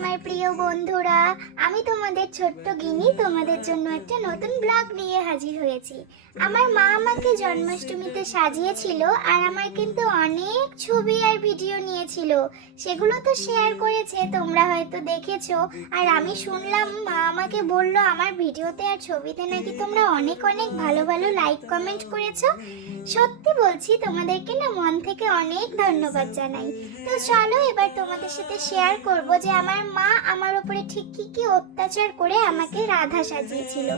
আমার প্রিয় বন্ধুরা, আমি তোমাদের ছোট্ট গিনি তোমাদের জন্য একটা নতুন ব্লগ নিয়ে হাজির হয়েছি। আমার মা আমাকে জন্মাষ্টমীতে সাজিয়েছিল আর আমার কিন্তু অনেক ছবি আর ভিডিও নিয়েছিল। সেগুলো তো শেয়ার করেছে, তোমরা হয়তো দেখেছ। আর আমি শুনলাম, মা আমাকে বলল, আমার ভিডিওতে আর ছবিতে নাকি তোমরা অনেক অনেক ভালো ভালো লাইক কমেন্ট করেছ। সত্যি বলছি, তোমাদেরকে না মন থেকে অনেক ধন্যবাদ জানাই। তো চলো এবার তোমাদের সাথে শেয়ার করব যে আমার মা আমার উপরে ঠিক কি কি অত্যাচার করে আমাকে রাধা সাজিয়েছিল।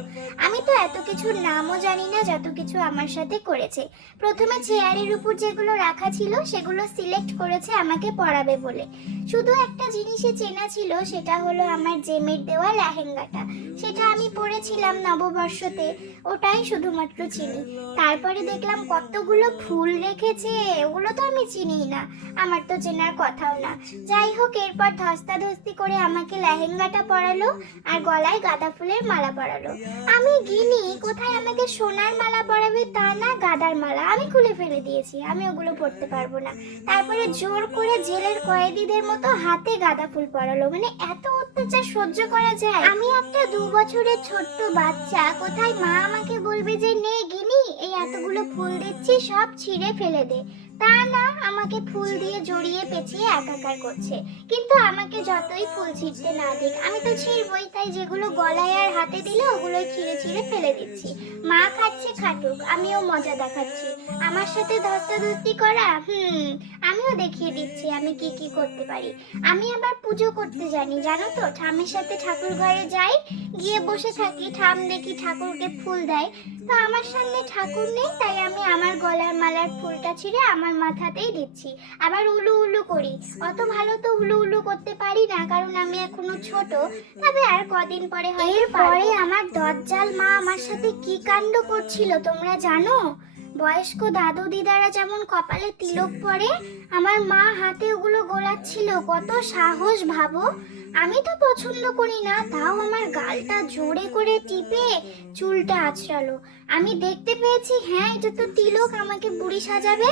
আমি তো এত কিছুর নামও জানি না, যত কিছু আমার সাথে করেছে। প্রথমে চেয়ারের উপর যেগুলো রাখা ছিল, সেগুলো সিলেক্ট করেছে আমাকে পরাবে বলে। শুধু একটা জিনিসে চেনা ছিল, সেটা হলো আমার জেমের দেওয়া লেহেঙ্গাটা। সেটা আমি পরেছিলাম নববর্ষতে, ওটাই শুধুমাত্র চিনি। তারপরে দেখলাম কতগুলো ফুল রেখেছে, ওগুলো তো আমি চিনি না। আমার তো চেনার কথাও না। যাই হোক, এরপর ধস্তাধস্তি করে আমাকে লেহেঙ্গাটা পরালো আর গলায় গাঁদা ফুলের মালা পরালো। আমি গিনি, কোথায় আমাকে সোনার মালা পরাবে তা না গাদার মালা? আমি খুলে ফেলে দিয়েছি, আমি ওগুলো পরতে পারব না। তারপরে জোর করে জেলের কয়েদিদের মতো হাতে গাঁদা ফুল পরালো। মানে এত অত্যাচার সহ্য করা যায়। আমি একটা দু বছরের ছোট্ট বাচ্চা, কোথায় মা আমাকে বলবে যে, নে গিনি, এই এতগুলো ফুল দিচ্ছি, সব ছিঁড়ে ফেলে দে। তা আমাকে ফুল দিয়ে জড়িয়ে পেঁচিয়ে একাকার করছে। কিন্তু আমাকে যতই ফুল ছিঁড়তে না দিক, আমি তো ছিঁড়বই, তাই যেগুলো গলায় আর হাতে দিলে ওগুলো ছিঁড়ে ছিঁড়ে ফেলে দিচ্ছি। মা খাচ্ছে খাটুক, আমিও মজা দেখাচ্ছি। আমার সাথে ধস্তাধস্তি করা, হুম, আমিও দেখিয়ে দিচ্ছি আমি কি কি করতে পারি। আমি আবার পুজো করতে জানি, জানো তো? ঠামের সাথে ঠাকুর ঘরে যাই, গিয়ে বসে থাকি, ঠাম দেখি ঠাকুরকে ফুল দেয়। তো আমার সামনে ঠাকুর নেই, তাই আমি আমার গলার মালার ফুলটা ছিঁড়ে আমার মাথাতেই দিচ্ছি। আবার উলু উলু করি। অত ভালো তো উলু উলু করতে পারি না, কারণ আমি এখনও ছোট। তবে আর কদিন পরে হয় এরপরে আমার দজ্জাল মা আমার সাথে কি কাণ্ড করছিল তোমরা জানো? বয়স্ক দাদু দিদারা যেমন কপালে তিলক পরে, আমার মা হাতে ওগুলো গোলাচ্ছিল। কত সাহস ভাবো। আমি তো পছন্দ করি না, তাও আমার গালটা জোরে করে টিপে চুলটা আঁচড়ালো আমি দেখতে পেয়েছি হ্যাঁ এটা তো তিলক, আমাকে বুড়ি সাজাবে।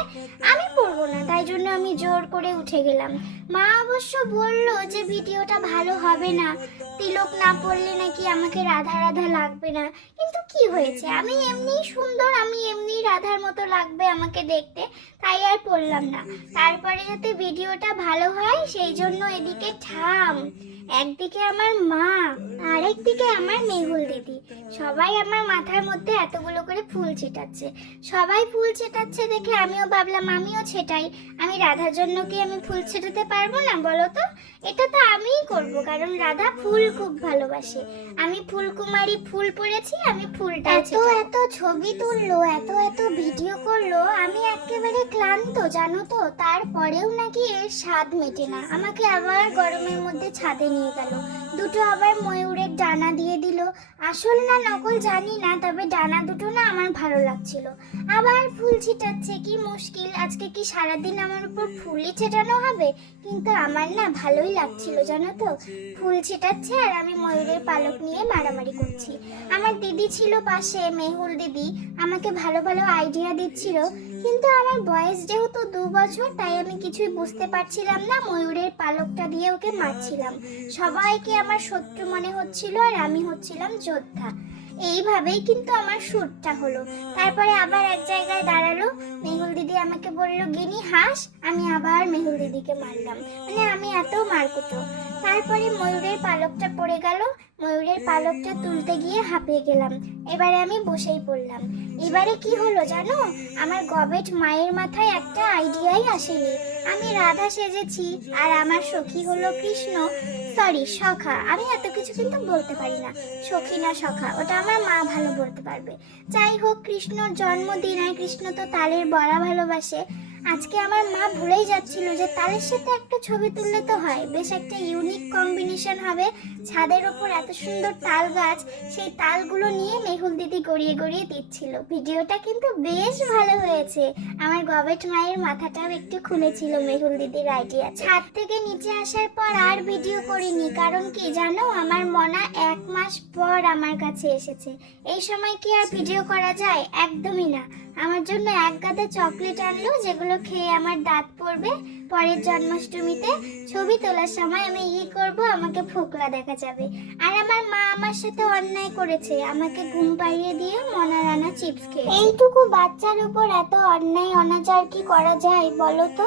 আমি পরবো না, তাই জন্য আমি জোর করে উঠে গেলাম। মা অবশ্য বলল যে ভিডিওটা ভালো হবে না। তিলক না পড়লে নাকি আমাকে রাধা রাধা লাগবে না। কিন্তু কি হয়েছে? আমি এমনি সুন্দর, আমি এমনি রাধার মতো লাগবে আমাকে দেখতে, তাই আর পড়লাম না। তারপরে যাতে ভিডিওটা ভালো হয়, সেই জন্য এদিকে ঠাম একদিকে আমার মা আর একদিকে আমার মেহুল দিদি। সবাই আমার মাথার মধ্যে এতগুলো করে ফুল ছিটাচ্ছে। সবাই ফুল ছিটাচ্ছে দেখে আমিও ভাবলাম আমিও ছেটাই। আমি রাধার জন্য কি আমি ফুল ছিটাতে পারব না বলো তো? এটা তো আমিই করব কারণ রাধা ফুল খুব ভালোবাসে। আমি ফুলকুমারী ফুল পড়েছি আমি ফুলটা এত এত ছবি তুললো এত এত ভিডিও করল আমি একেবারে ক্লান্ত জানো তো? তারপরেও নাকি এর স্বাদ মেটে না। আমাকে আবার গরমের মধ্যে ছাদে নিয়ে গেল। দুটো আবার ময়ূরের ডানা দিয়ে দিল। আসল না নকল জানি না, তবে ডানা দুটো না আমার ভালো লাগছিল। আবার ফুল ছিটাচ্ছে, কি মুশকিল। আজকে কি সারাদিন আমার উপর ফুলই ছেটানো হবে? কিন্তু আমার না ভালোই লাগছিল, জানো তো। ফুল ছিটাচ্ছে আর আমি ময়ূরের পালক নিয়ে মারামারি করছি। আমার দিদি ছিল পাশে, মেহুল দিদি। আমাকে ভালো ভালো আইডিয়া দিচ্ছিল। কিন্তু আমার বয়স যেহেতু দু বছর, তাই আমি কিছুই বুঝতে পারছিলাম না ময়ূরের পালকটা দিয়ে ওকে মারছিলাম। সবাইকে আমার শত্রু মনে হচ্ছিল আর আমি হচ্ছিলাম যোদ্ধা। এইভাবেই কিন্তু আমার শ্যুটটা হলো। তারপরে আবার এক জায়গায় দাঁড়াল। মেহুল দিদি আমাকে বলল, গিনি, হাস। আমি আবার মেহুল দিদিকে মারলাম। মানে আমি এত মারকুটো তারপরে ময়ূরের পালকটা পড়ে গেল। ময়ূরের পালকটা তুলতে গিয়ে হাঁপিয়ে গেলাম। এবারে আমি বসেই পড়লাম। এবারে কি হলো জানো? আমার গবেট মায়ের মাথায় একটা আইডিয়াই আসেনি। আমি রাধা সেজেছি আর আমার সখী হলো কৃষ্ণ। সরি সখা। আমি এত কিছু কিন্তু বলতে পারি না। সখী না সখা, ওটা আমার মা ভালো বলতে পারবে। যাই হোক, কৃষ্ণর জন্মদিন আর কৃষ্ণ তো তালের বড়া ভালোবাসে। আজকে আমার মা ভুলেই যাচ্ছিল যে তালের সাথে একটা ছবি তুললে তো হয়। বেশ একটা ইউনিক কম্বিনেশন হবে। ছাদের ওপর এত সুন্দর তাল গাছ, সেই তালগুলো নিয়ে মেহুল দিদি গড়িয়ে গড়িয়ে দিচ্ছিল। ভিডিওটা কিন্তু বেশ ভালো হয়েছে। আমার গবেট মায়ের মাথাটাও একটু খুলেছিল মেহুল দিদির আইডিয়া ছাদ থেকে নিচে আসার পর আর ভিডিও করিনি। কারণ কি জানো? আমার মনা এক মাস পর আমার কাছে এসেছে। এই সময় কি আর ভিডিও করা যায়? একদমই না। আমার জন্য এক গাদা চকলেট আনলো, যেগুলো খেয়ে আমার দাঁত পড়বে। পরের জন্মাষ্টমীতে ছবি তোলার সময় আমি ই করব, আমাকে ফোকলা দেখা যাবে। আর আমার মা আমার সাথে অন্যায় করেছে, আমাকে ঘুম পাইয়ে দিয়ে মনা রানা চিপস খেয়ে এইটুকু বাচ্চার উপর এত অন্যায় অনাচার কি করা যায় বলো তো?